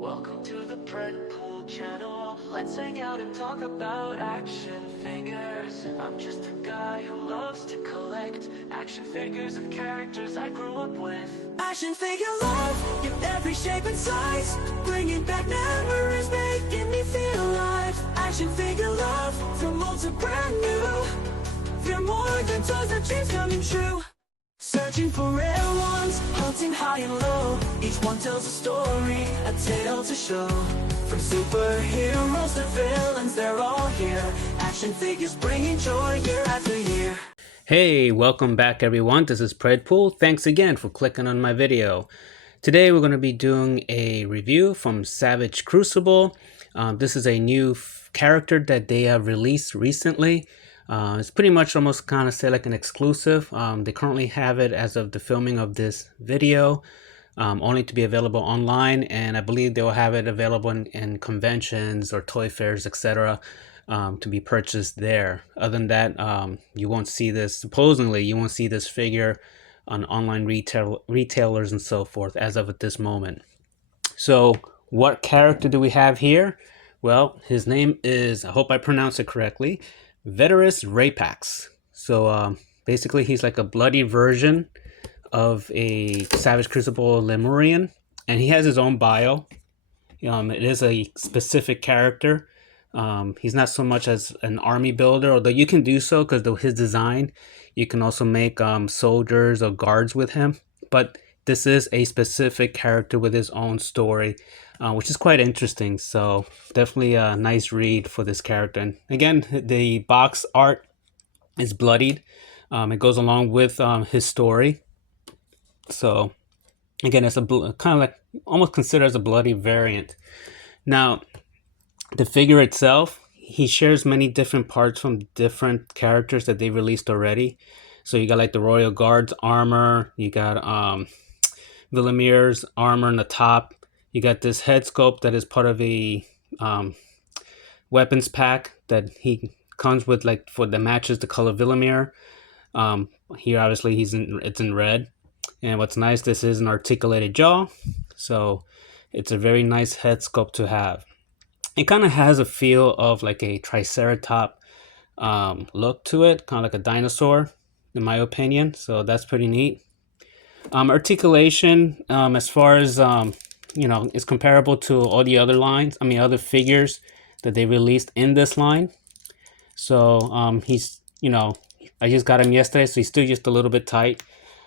Welcome to the Predpool channel. Let's hang out and talk about action figures. I'm just a guy who loves to collect action figures of characters I grew up with. Action figure love in every shape and size, bringing back memories, making me feel alive. Action figure love from old to brand new. They're more than toys, our dreams coming true. Searching for rare ones, hunting high and low. Each one tells a story, a tale to show. From superheroes to villains, they're all here. Action figures bringing joy year after year. Hey, welcome back everyone. This is Predpool. Thanks again for clicking on my video. Today we're going to be doing a review from Savage Crucible. This is a new character that they have released recently. It's pretty much almost kind of say like an exclusive. They currently have it as of the filming of this video, only to be available online, and I believe they will have it available in conventions or toy fairs, etc. To be purchased there. Other than that, you won't see this, supposedly you won't see this figure on online retailers and so forth as of at this moment. So what character do we have here? Well, his name is, I hope I pronounce it correctly, Veteris Rapax. So basically he's like a bloody version of a Savage Crucible Lemurian, and he has his own bio. It is a specific character. He's not so much as an army builder, although you can do so because his design, you can also make soldiers or guards with him. But this is a specific character with his own story, which is quite interesting. So definitely a nice read for this character. And again, the box art is bloodied. It goes along with his story. So again, it's a kind of like almost considered as a bloody variant. Now, the figure itself, he shares many different parts from different characters that they released already. So you got like the Royal Guard's armor, you got Villamir's armor on the top, you got this head sculpt that is part of a weapons pack that he comes with, like for the matches the color Villamir. Here obviously it's in red. And what's nice, this is an articulated jaw, so it's a very nice head sculpt to have. It kind of has a feel of like a triceratop look to it, kind of like a dinosaur in my opinion, so that's pretty neat. Articulation, as far as you know, is comparable to all the other lines, other figures that they released in this line. So he's, I just got him yesterday, so he's still just a little bit tight.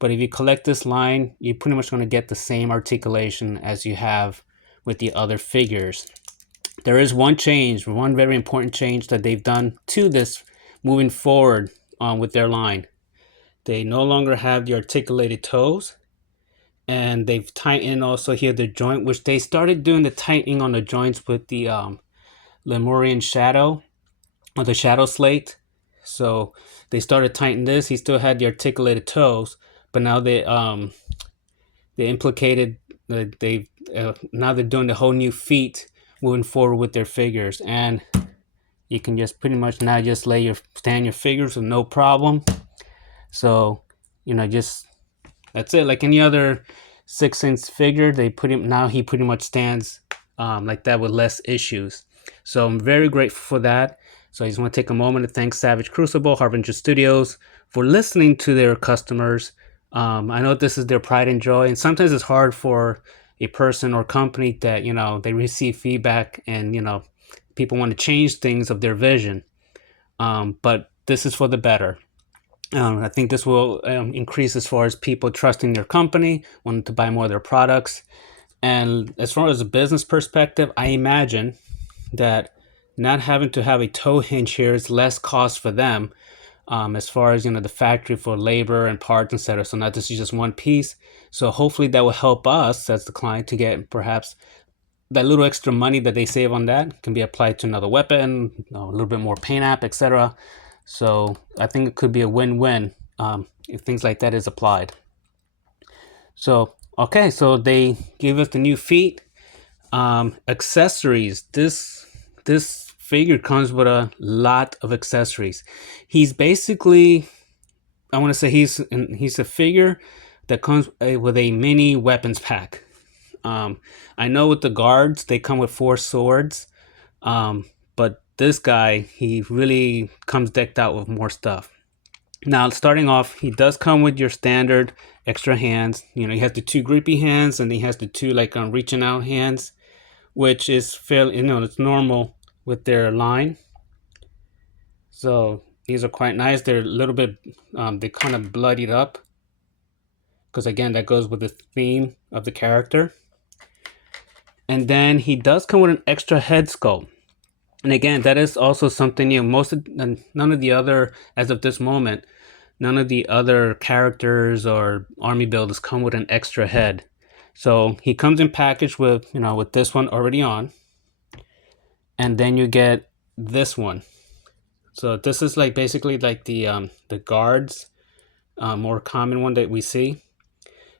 But if you collect this line, you're pretty much going to get the same articulation as you have with the other figures. There is one change, one very important change that they've done to this moving forward with their line. They no longer have the articulated toes, and they've tightened also here the joint, which they started doing the tightening on the joints with the Lemurian Shadow, or the Shadow Slate. So they started tightening this. He still had the articulated toes, but now they implicated that now they're doing the whole new feet moving forward with their figures, and you can just pretty much now just stand your figures with no problem. So just that's it. Like any other 6-inch figure, he pretty much stands like that with less issues. So I'm very grateful for that. So I just want to take a moment to thank Savage Crucible, Harbinger Studios, for listening to their customers. I know this is their pride and joy, and sometimes it's hard for a person or company that, they receive feedback and, people want to change things of their vision. But this is for the better. I think this will increase as far as people trusting their company, wanting to buy more of their products. And as far as a business perspective, I imagine that not having to have a toe hinge here is less cost for them. As far as the factory for labor and parts, etc. So now this is just one piece. So hopefully that will help us as the client to get perhaps that little extra money that they save on that can be applied to another weapon, a little bit more paint app, etc. So I think it could be a win-win if things like that is applied. So okay, so they gave us the new feet, accessories. This figure comes with a lot of accessories. He's basically, I want to say he's a figure that comes with a mini weapons pack. I know with the guards, they come with 4 swords. But this guy, he really comes decked out with more stuff. Now, starting off, he does come with your standard extra hands. You know, he has the 2 grippy hands, and he has the 2 like reaching out hands, which is fairly, it's normal with their line. So these are quite nice. They're a little bit, they kind of bloodied up, because again, that goes with the theme of the character. And then he does come with an extra head sculpt. And again, that is also something new. None of the other, as of this moment, none of the other characters or army builders come with an extra head. So he comes in package with, with this one already on. And then you get this one. So this is like basically like the guards, more common one that we see.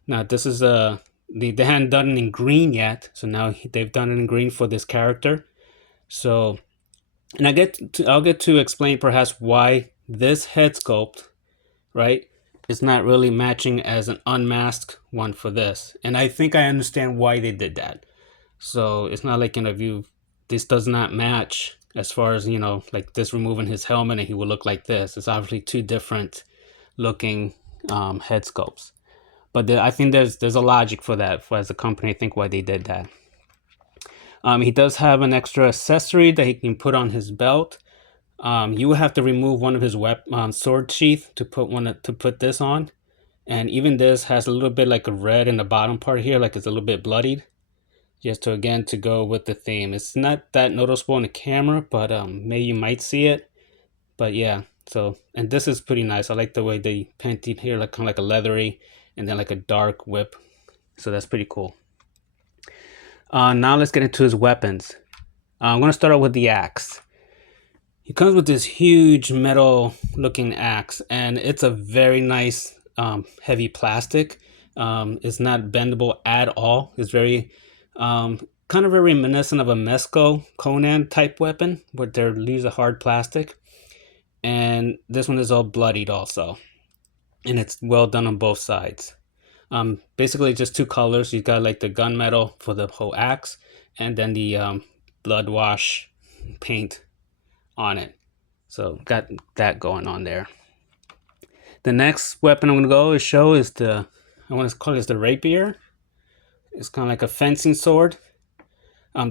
Now this is they hadn't done it in green yet. So now they've done it in green for this character. So, and I'll get to explain perhaps why this head sculpt, right, is not really matching as an unmasked one for this. And I think I understand why they did that. So it's not like, this does not match as far as, like this removing his helmet and he will look like this. It's obviously 2 different looking head sculpts. But I think there's a logic for that, as a company, I think why they did that. He does have an extra accessory that he can put on his belt. You will have to remove one of his sword sheath to put this on, and even this has a little bit like a red in the bottom part here, like it's a little bit bloodied, just to go with the theme. It's not that noticeable in the camera, but maybe you might see it. But yeah, so, and this is pretty nice. I like the way they painted here, like kind of like a leathery, and then like a dark whip. So that's pretty cool. Now let's get into his weapons. I'm going to start out with the axe. He comes with this huge metal looking axe, and it's a very nice heavy plastic. It's not bendable at all. It's very kind of very reminiscent of a Mesco Conan type weapon, where they use a hard plastic. And this one is all bloodied also, and it's well done on both sides. Basically just 2 colors. You got like the gunmetal for the whole axe, and then the blood wash paint on it. So got that going on there. The next weapon I'm gonna show is I want to call this the rapier. It's kind of like a fencing sword.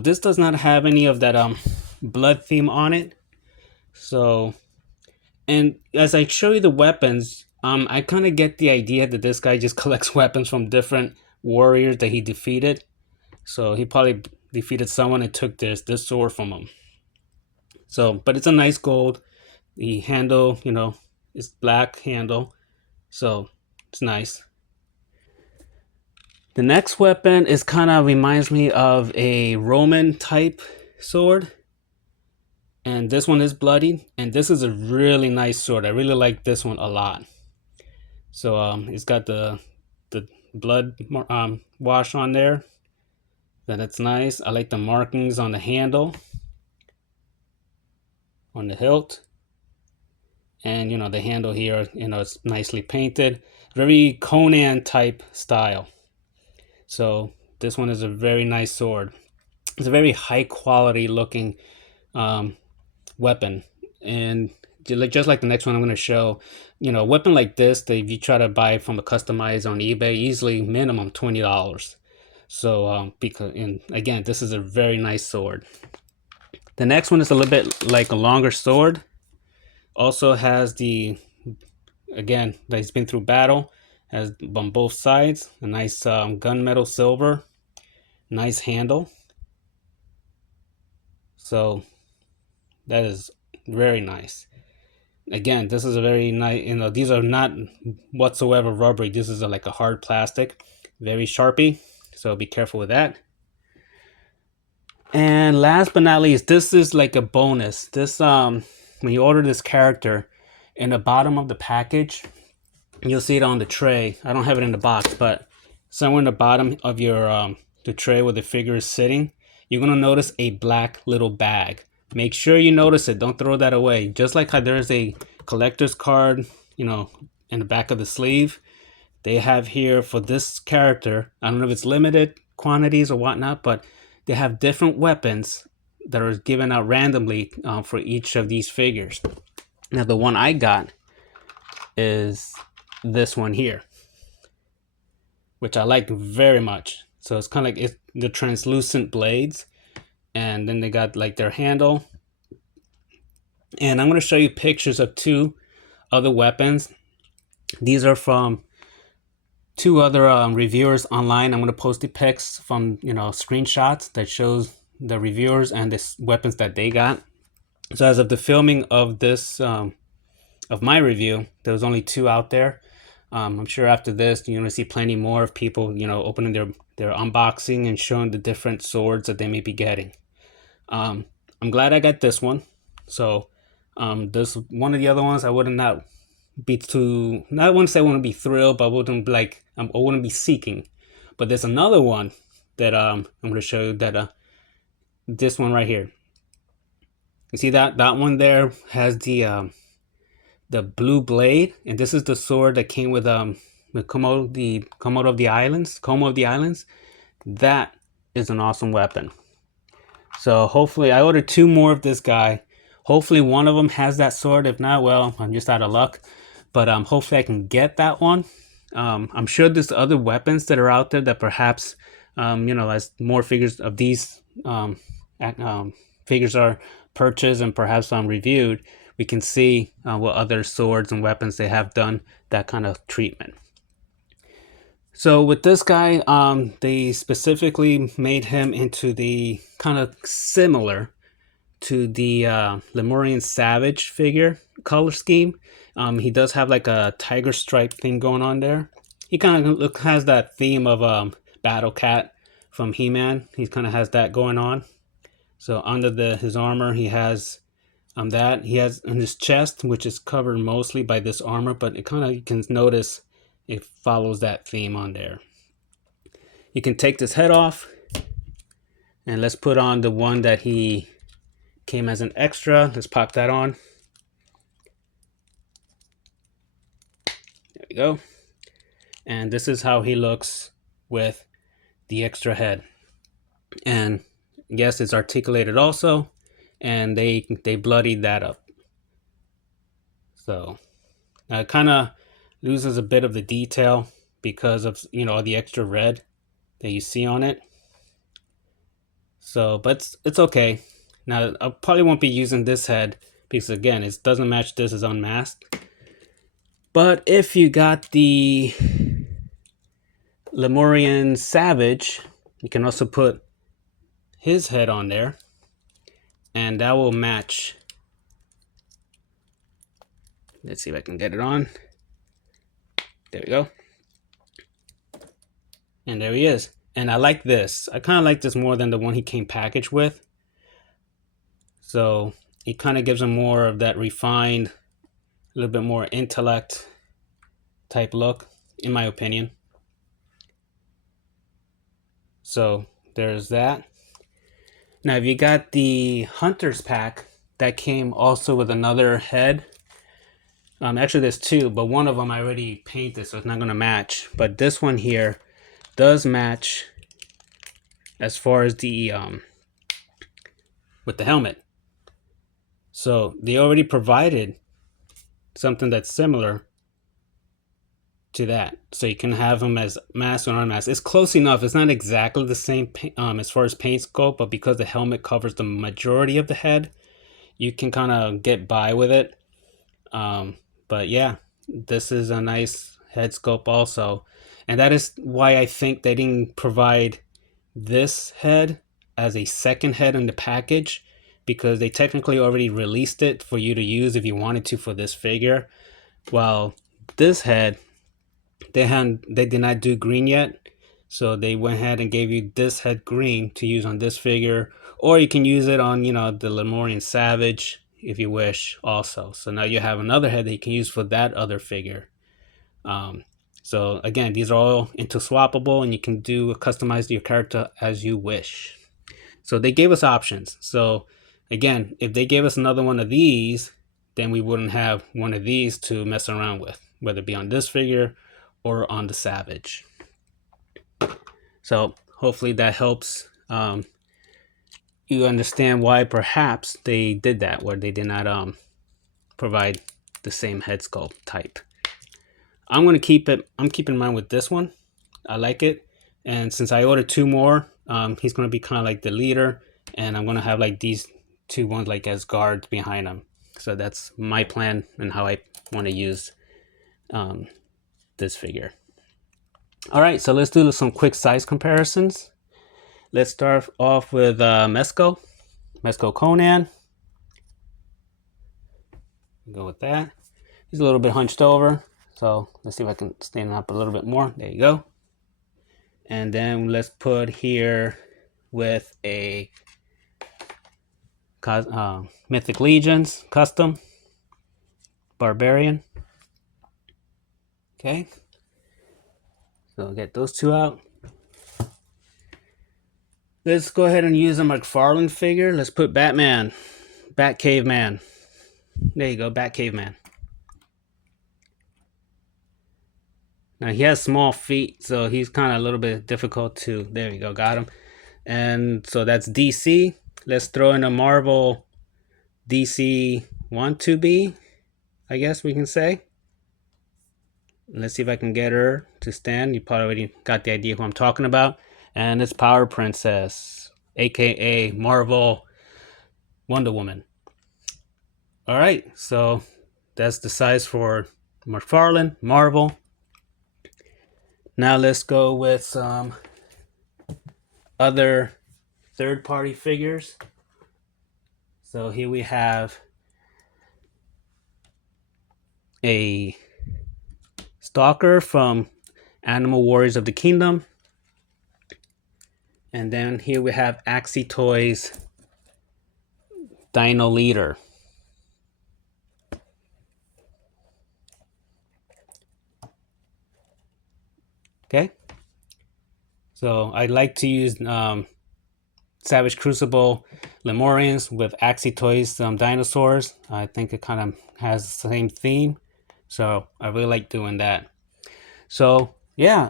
This does not have any of that blood theme on it. So, and as I show you the weapons, I kind of get the idea that this guy just collects weapons from different warriors that he defeated. So he probably defeated someone and took this sword from him. So, but it's a nice gold. The handle, is black handle. So it's nice. The next weapon is kind of reminds me of a Roman type sword. And this one is bloody. And this is a really nice sword. I really like this one a lot. So it's got the blood wash on there. That's nice. I like the markings on the handle, on the hilt, and the handle here, it's nicely painted. Very Conan type style. So this one is a very nice sword. It's a very high quality looking weapon, and just like the next one I'm going to show, a weapon like this, that if you try to buy from a customized on eBay, easily minimum $20. So and again, this is a very nice sword. The next one is a little bit like a longer sword. Also has again, that he's been through battle, has on both sides a nice gunmetal silver, nice handle. So that is very nice. Again, this is a very nice, these are not whatsoever rubbery. This is like a hard plastic, very sharpy. So be careful with that. And last but not least, this is like a bonus. This, when you order this character, in the bottom of the package, you'll see it on the tray. I don't have it in the box, but somewhere in the bottom of your the tray where the figure is sitting, you're gonna notice a black little bag. Make sure you notice it. Don't throw that away. Just like how there's a collector's card, in the back of the sleeve, they have here for this character. I don't know if it's limited, quantities or whatnot, but they have different weapons that are given out randomly for each of these figures. Now, the one I got is this one here, which I like very much. So it's kind of like the translucent blades, and then they got like their handle. And I'm going to show you pictures of two other weapons. These are from two other reviewers online. I'm going to post the pics from, screenshots that shows the reviewers and the weapons that they got. So as of the filming of this, of my review, there was only two out there. I'm sure after this, you're going to see plenty more of people, opening their unboxing and showing the different swords that they may be getting. I'm glad I got this one. So this one of the other ones I wouldn't not be too, I wouldn't say I wouldn't be thrilled, but I wouldn't be like, I wouldn't be seeking. But there's another one that I'm going to show you, that this one right here. You see that one there has the blue blade, and this is the sword that came with Komodo of the Islands. That is an awesome weapon. So hopefully, I ordered two more of this guy. Hopefully one of them has that sword. If not, well, I'm just out of luck. But hopefully I can get that one. I'm sure there's other weapons that are out there that perhaps, as more figures of these figures are purchased and perhaps reviewed, we can see what other swords and weapons they have done that kind of treatment. So with this guy, they specifically made him into the kind of similar to the Lemurian Savage figure color scheme. He does have like a tiger stripe thing going on there. He kind of has that theme of Battle Cat from He-Man. He kind of has that going on. So under his armor, he has that. He has in his chest, which is covered mostly by this armor, but it kind of, you can notice it follows that theme on there. You can take this head off, and let's put on the one that he came as an extra. Let's pop that on. There we go. And this is how he looks with the extra head. And yes, it's articulated also, and they bloodied that up. So it kind of loses a bit of the detail because of all the extra red that you see on it. So, but it's okay. Now I probably won't be using this head because again, it doesn't match this as unmasked. But if you got the Lemurian Savage, you can also put his head on there, and that will match. Let's see if I can get it on. There we go. And there he is. And I like this. I kind of like this more than the one he came packaged with. So it kind of gives him more of that refined, a little bit more intellect type look, in my opinion. So there's that. Now, if you got the Hunter's Pack, that came also with another head. Actually, there's two, but one of them I already painted, so it's not going to match. But this one here does match as far as the with the helmet. So they already provided something that's similar to that, so you can have them as masked or unmasked. It's close enough. It's not exactly the same as far as paint scope, but because the helmet covers the majority of the head, you can kind of get by with it. But yeah, this is a nice head sculpt also, and that is why I think they didn't provide this head as a second head in the package, because they technically already released it for you to use if you wanted to for this figure. Well, this head, they did not do green yet, so they went ahead and gave you this head green to use on this figure, or you can use it on the Lemurian Savage if you wish also. So now you have another head that you can use for that other figure. So again, these are all interswappable, and you can customize your character as you wish. So they gave us options. So again, if they gave us another one of these, then we wouldn't have one of these to mess around with, whether it be on this figure or on the Savage. So hopefully that helps you understand why perhaps they did that, where they did not provide the same head sculpt type. I'm keeping mine with this one. I like it, and since I ordered two more, he's gonna be kind of like the leader, and I'm gonna have like these two ones like as guards behind him. So that's my plan and how I want to use this figure. All right, so let's do some quick size comparisons. Let's start off with Mesco Conan. Go with that. He's a little bit hunched over, so let's see if I can stand up a little bit more. There you go. And then let's put here with a Mythic Legions custom Barbarian. Okay, so get those two out. Let's go ahead and use a McFarlane figure. Let's put Batman, Bat Caveman. There you go, Bat Caveman. Now he has small feet, so he's kind of a little bit difficult to. There you go, got him. And so that's DC. Let's throw in a Marvel DC 1-2B, I guess we can say. Let's see if I can get her to stand. You probably already got the idea who I'm talking about. And it's Power Princess, aka Marvel Wonder Woman. All right, so that's the size for McFarlane, Marvel. Now let's go with some other third-party figures. So here we have a Stalker from Animal Warriors of the Kingdom. And then here we have Axie Toys Dino Leader. Okay. So I like to use Savage Crucible Lemurians with Axie Toys dinosaurs. I think it kind of has the same theme. So I really like doing that. So yeah,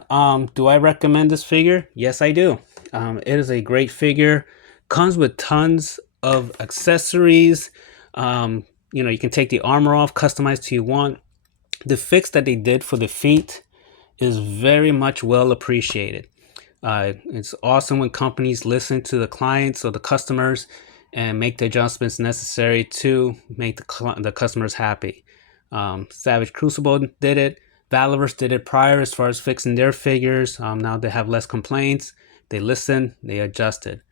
do I recommend this figure? Yes, I do. It is a great figure. Comes with tons of accessories. You can take the armor off, customize to you want. The fix that they did for the feet is very much well appreciated. It's awesome when companies listen to the clients or the customers and make the adjustments necessary to make the customers happy. Savage Crucible did it. Valorous did it prior as far as fixing their figures. Now they have less complaints. They listen, they adjusted.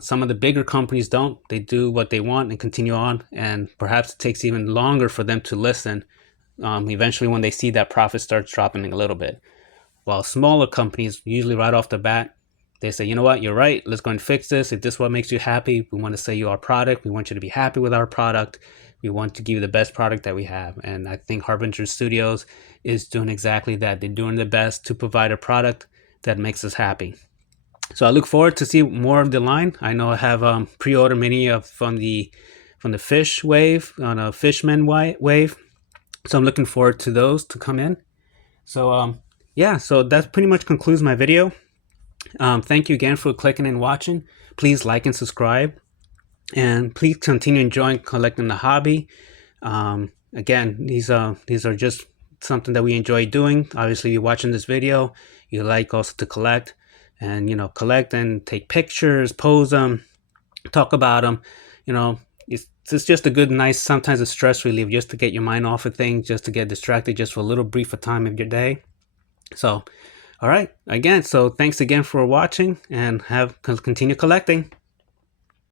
Some of the bigger companies don't. They do what they want and continue on, and perhaps it takes even longer for them to listen. Eventually when they see that profit starts dropping a little bit. While smaller companies, usually right off the bat, they say, you know what, you're right, let's go and fix this. If this is what makes you happy, we want to sell you our product. We want you to be happy with our product. We want to give you the best product that we have. And I think Harbinger Studios is doing exactly that. They're doing their best to provide a product that makes us happy. So I look forward to see more of the line. I know I have pre-ordered many from the fish wave, on a Fishman wave. So I'm looking forward to those to come in. So yeah, so that pretty much concludes my video. Thank you again for clicking and watching. Please like and subscribe, and please continue enjoying collecting the hobby. Again, these are just something that we enjoy doing. Obviously, you're watching this video, you like also to collect, and collect and take pictures, pose them, talk about them. It's just a good, nice, sometimes a stress relief, just to get your mind off of things, just to get distracted just for a little brief of time of your day. So all right, again, so thanks again for watching, and continue collecting.